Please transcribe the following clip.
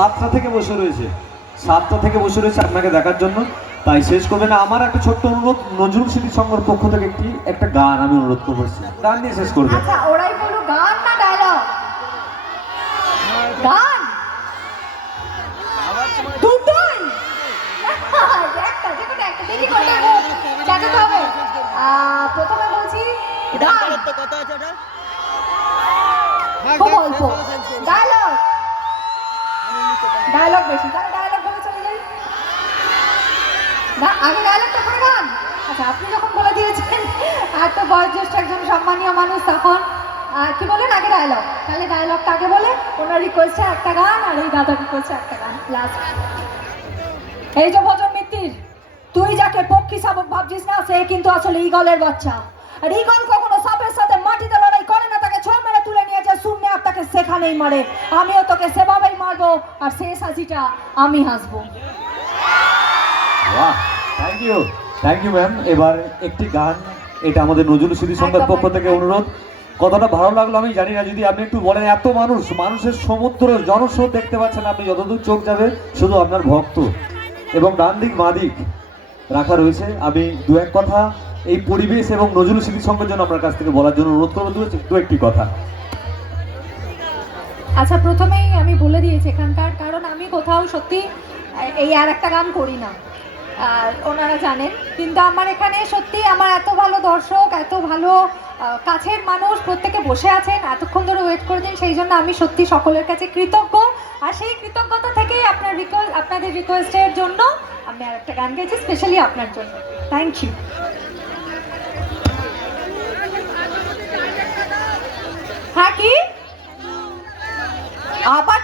7টা থেকে বসে রয়েছে, 7টা থেকে বসে রয়েছে আপনাকে দেখার জন্য। তাই শেষ করবে না। আমার একটা ছোট্ট অনুরোধ, নজরুল স্মৃতি সংঘের পক্ষ থেকে একটা গান আমি অনুরোধ করবো, গান দিয়ে শেষ করবে। আচ্ছা, ওরাই বলো গান না ডায়লগ? গান দুটোই একটা, যে কোনো একটা দেখি কোনটা চাচাতে হবে। প্রথমে বলছি গান, খুব অল্প ডায়লগ, ডায়লগ বেশি, তাহলে ডায়লগ বলে চলে যাই না, আগে ডায়লগটা পরে গান। আচ্ছা, আপনি যখন বলে দিয়েছেন এত বয়োজ্যেষ্ঠ একজন সম্মানীয় মানুষ, তখন কি বলেন আগে ডায়লগ, তাহলে ডায়লগটা আগে বলে, ওনার রিকোয়েস্টে একটা গান আর এই দাদার রিকোয়েস্টে একটা গান লাস্ট। এই যে ভজন মিত্তির, তুই যাকে পক্ষী শাবক ভাবছিস না, সে কিন্তু আসলে ঈগলের বাচ্চা। আর ঈগল কখনো সাপের সাথে মাটিতে লড়াই করে না, তাকে ছ মেরে তুলে নিয়েছে শূন্য, আর তাকে সেখানেই মারে। আমিও তোকে সেভাবেই মারবো, আর শেষ হাসিটা আমি হাসবো। বাহ, থ্যাংক ইউ ম্যাম। এবার একটি গান, এটা আমাদের নজরুল স্মৃতি সংঘের পক্ষ থেকে অনুরোধ। কতটা ভালো লাগলো আমি জানি না, যদি আপনি একটু বলেন। এত মানুষের সমুদ্র জনস্রোত দেখতে পাচ্ছেন আপনি, যতদূর চোখ যাবে শুধু আপনার ভক্ত, এবং ডান দিক বাঁ দিক রাখা রয়েছে। আমি দু এক কথা এই পরিবেশ এবং নজরুল স্মৃতি সংঘের জন্য আপনার কাছ থেকে বলার জন্য অনুরোধ করবো, দু একটি কথা। আচ্ছা, প্রথমেই আমি বলে দিয়েছি এখানকার, কারণ আমি কোথাও সত্যি এই আর একটা গান করি না, ওনারা জানেন। কিন্তু আমার এখানে সত্যি আমার এত ভালো দর্শক, এত ভালো কাছের মানুষ প্রত্যেকে বসে আছেন, এতক্ষণ ধরে ওয়েট করেছেন, সেই জন্য আমি সত্যি সকলের কাছে কৃতজ্ঞ। আর সেই কৃতজ্ঞতা থেকেই আপনাদের রিকোয়েস্টের জন্য আমি আর একটা গান গেয়েছি স্পেশালি আপনার জন্য। Thank you. হ্যাঁ, কি আবার